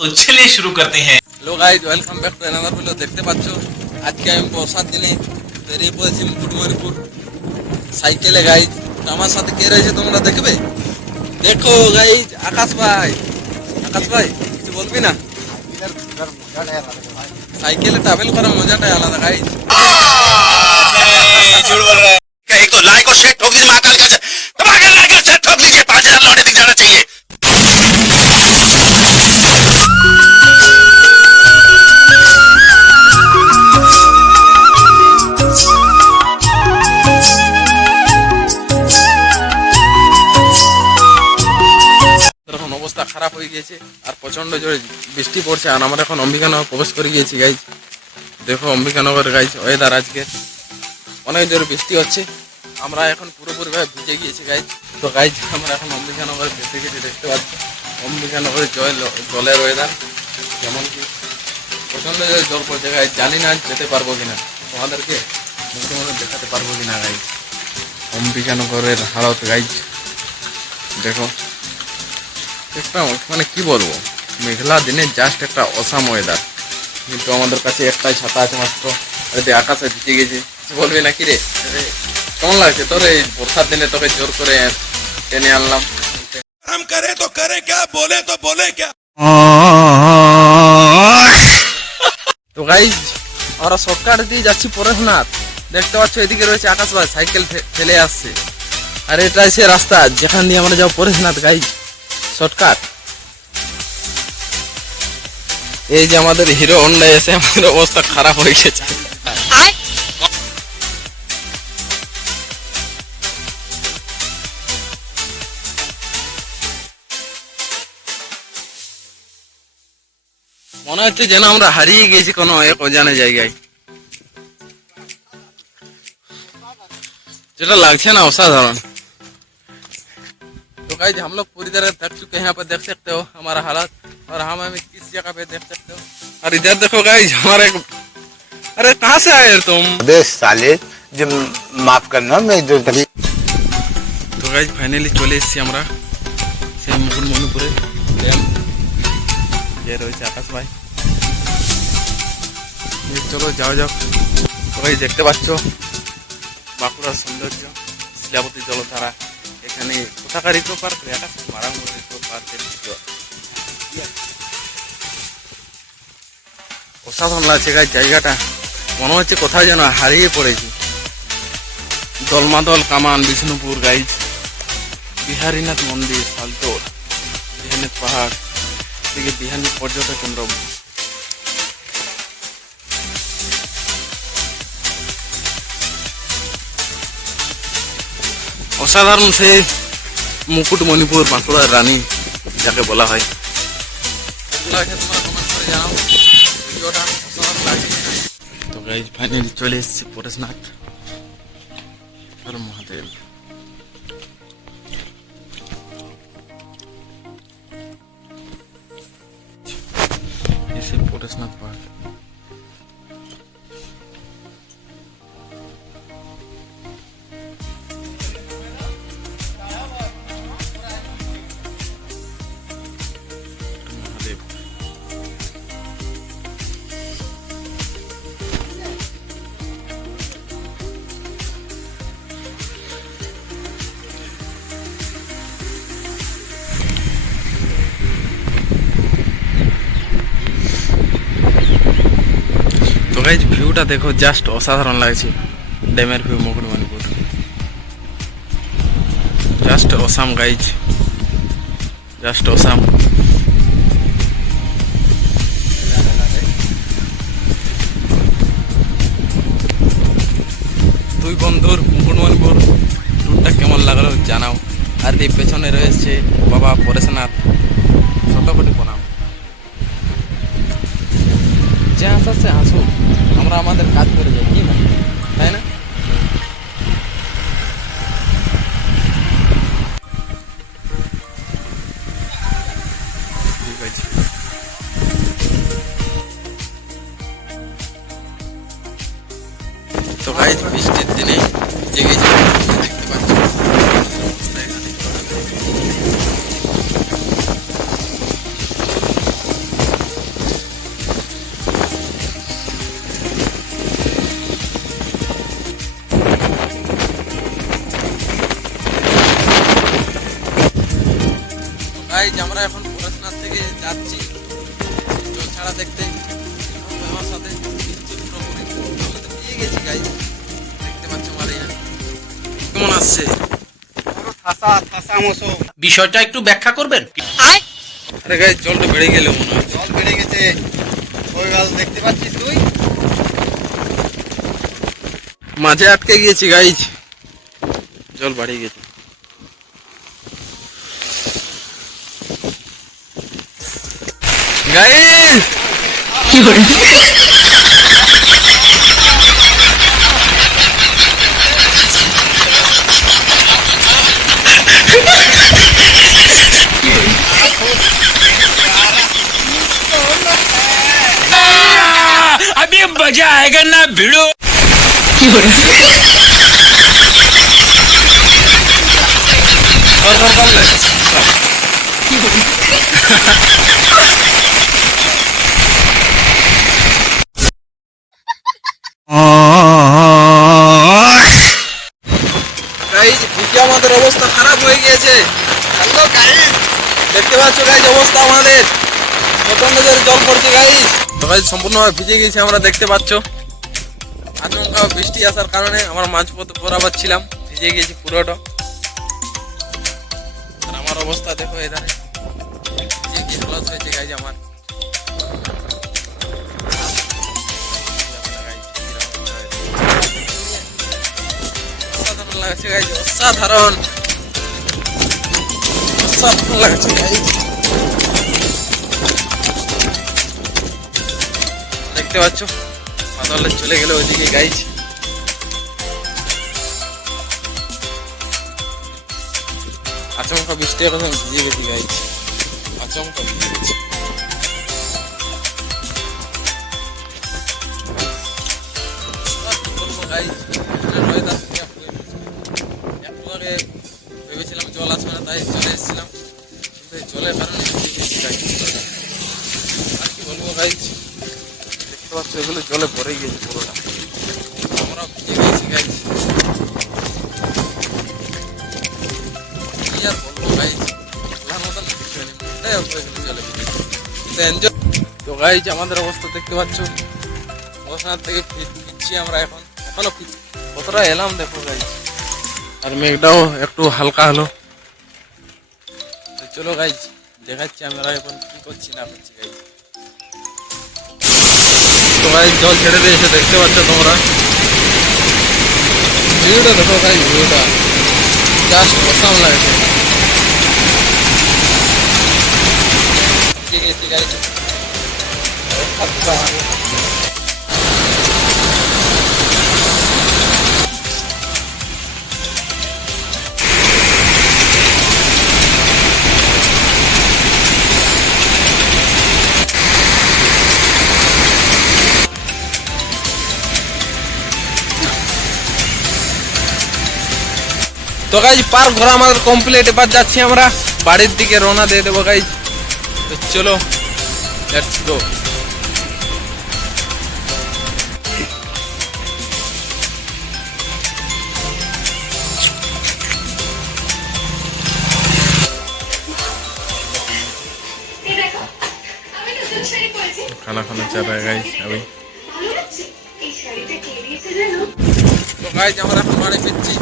तो चलिए शुरू करते हैं। Hello guys, welcome back to another video. দেখতে পাচ্ছ আজকে আমি বর্ষার দিনে বেরিয়ে পড়েছি মুকুটমণিপুর সাইকেলে গাইজ। তো আমার সাথে কে রয়েছে তোমরা দেখবে। দেখো গাইজ, আকাশ ভাই। আকাশ ভাই কিছু বলবি না? সাইকেলে ট্রাভেল করার মজাটাই আলাদা গাইজ। एक तो लाइक और शेयर ठोक दीजिए महाकाल का दबाकर लाइक और शेयर ठोक लीजिए 5000 लौटे दिख जाना चाहिए। এখন অবস্থা খারাপ হয়ে গিয়েছে আর প্রচন্ড জোরে বৃষ্টি পড়ছে। আর আমরা এখন অম্বিকানগর প্রবেশ করে গিয়েছি গাইজ। দেখো অম্বিকানগর গাইজ ওয়েদার আজকে অনেক জোরে বৃষ্টি হচ্ছে। আমরা এখন পুরোপুরিভাবে ভিজে গিয়েছি গাইজ। তো গাইজ আমরা এখন অম্বিকানগরে বেঁচে গেছি। দেখতে পাচ্ছি অম্বিকানগরের জলের ওয়েদার যেমন কি প্রচন্ড জোরে জল পড়ছে গাইজ। জানি না যেতে পারবো কিনা, তোমাদেরকে মুখে মনে দেখাতে পারবো কিনা গাইজ অম্বিকানগরের হালত গাইজ। দেখো একটা মানে কি বলবো, মেঘলা দিনে জাস্ট একটা অসাম ওয়েদার, কিন্তু আমাদের কাছে একটাই ছাতা আছে মাত্র। আরে আকাশে ভিজে গেছে, কিছু বলবি না কি রে? কেমন লাগছে তোর এই বর্ষার দিনে? তোকে জোর করে টেনে আনলাম। हम करे तो करे क्या, बोले तो बोले क्या। তো গাইজ আমরা শর্টকাট দিয়ে যাচ্ছি পরেশনাথ। দেখতে পাচ্ছ এদিকে রয়েছে আকাশ ভাই সাইকেল ফেলে আসছে। আর এটা সে রাস্তা যেখান দিয়ে আমরা যাবো পরেশনাথ গাইজ, শর্টকাট। এই যে আমাদের হিরো হন্ডা এসে আমাদের অবস্থা খারাপ হয়ে গেছে। মনে হচ্ছে যেন আমরা হারিয়ে গেছি কোনো এক অজানা জায়গায়, যেটা লাগছে না অসাধাरण। तो गाइस हम लोग पूरी तरह थक चुके हैं। यहाँ पर देख सकते हो हमारा हालत, और हम किस जगह पे देख सकते हो। और इधर देखो गाइस हमारे, अरे कहाँ से आए तुम? अबे साले, जब माफ करना मैं इधर तभी। तो गाइस फाइनली চলে এসেছি আমরা সেই মুকুটমণিপুরে ড্যাম। যে রয়েছে আকাশ ভাই, চলো যাও যাও। তো গাইস দেখতে পাচ্ছ বাঁকুড়ার সৌন্দর্য, শিলাবতী জলধারা। এখানে কোথাকার ইকো পার্ক, মারাঙ্গুর ইকো পার্কের অসাধারণ লাগছে গাইজ জায়গাটা। মনে হচ্ছে কোথাও যেন হারিয়ে পড়েছি। দলমাদল কামান, বিষ্ণুপুর গাইজ, বিহারীনাথ মন্দির, সালতোর, বিহারীনাথ পাহাড়, এদিকে বিহারী পর্যটক কেন্দ্র। অসাধারণ সেই মুকুটমণিপুর, বাঁকুড়ার রানী যাকে বলা হয়। তো গাইজ ফাইনালি চলে এসেছি পরেশনাথ মহাদেব। এসে পরেশনাথ পাহাড়। তো গাইজ ভিউটা দেখো, জাস্ট অসাধারণ লাগছে। ড্যামের view Mukutmanipur, just awesome guys, just awesome. দুই বন্ধুর মুকুটমণিপুর ট্যুরটা কেমন লাগলো জানাও। আর এই পেছনে রয়েছে বাবা পরেশনাথ, ছোটখাটো প্রণাম। যে হাসাচ্ছে হাসুক, আমরা আমাদের কাজ করে যাই, কি না, তাই না? ঠিক আছে। তো গাইজ বৃষ্টির দিনে জেগেছি, দেখতে পাচ্ছি অবস্থা এখানে। দেখতে আমার সাথে পুরোপুরি আমরা তো পেয়ে গেছি গাইজ, দেখতে পাচ্ছ মারিয়া কেমন আসছে। বিষয়টা একটু ব্যাখ্যা করবেন? আরে গাইজ জলটা বেড়ে গেল মনে হয়। জল বেড়ে গেছে, ওই গাছ দেখতে পাচ্ছিস তুই? মাঝে আটকে গিয়েছি গাইজ, জল বাড়িয়ে গেছে। গাইজ अभी मजा आएगा ना भिड़ो। গাইজ ভিজে আমাদের অবস্থা খারাপ হয়ে গিয়েছে। হ্যালো গাইজ, দেখতে পাচ্ছ গাইজ অবস্থা আমাদের, প্রচন্ড জোরে জল পড়ছে গাইজ। তো গাইজ সম্পূর্ণভাবে ভিজে গেছি আমরা, দেখতে পাচ্ছ। আচমকা বৃষ্টি আসার কারণে আমরা মাঝপথ বরাবর ছিলাম, ভিজে গেছি পুরোটা। আর আমার অবস্থা দেখো এধারে ভিজে গিয়ে হালত হয়েছে গাইজ আমার। অসাধারণ লাগছে গাইজ, অসাধারণ অসাধারণ লাগছে গাইজ। দেখতে পাচ্ছ মাতালে চলে গেল ওইদিকে গাইজ। আচমকা বৃষ্টি এখন ভিজে গেছি গাইজ, আচমকা ভিজে গেছি। একটু আগে ভেবেছিলাম জল আসবে না, তাই চলে এসেছিলাম, কিন্তু এই জলের কারণে ভিজে গেছি গাইজ। আর কি বলবো গাইজ, দেখতে পাচ্ছ এগুলো জলে ভরে গিয়েছে পুরোটা, আমরা ভিজে গেছি গাইজ। কি আর বলবো গাইজ, বলার মতন কিছু নেই, এটাই হয়ে গেল জলে ভিজে। কিন্তু এনজয়। তো গাইজ আমাদের অবস্থা দেখতে পাচ্ছ, ওখান থেকে ফিরছি আমরা এখনো কতটা এলাম দেখো গাইজ। আর মেঘটাও একটু হালকা হলো। তো চলো গাইজ দেখাচ্ছি আমরা এখন কি করছি না করছি গাইজ। তো গাইজ জল ছেড়ে দিয়েছে, দেখতে পাচ্ছ তোমরা, ভিউটা দেখো গাইজ, ভিউটা জাস্ট অসাম লাগছে। গেছি গাইজ তো গাইজ পার্ক ঘোরা আমাদের কমপ্লিট, এবার যাচ্ছি আমরা বাড়ির দিকে, রওনা দিয়ে দেবো গাইজ। তো চলো লেটস গো। खाना खाना चल रहा है गाइस अभी। तो गाइस আমরা এখন বাড়ি ফিরছি।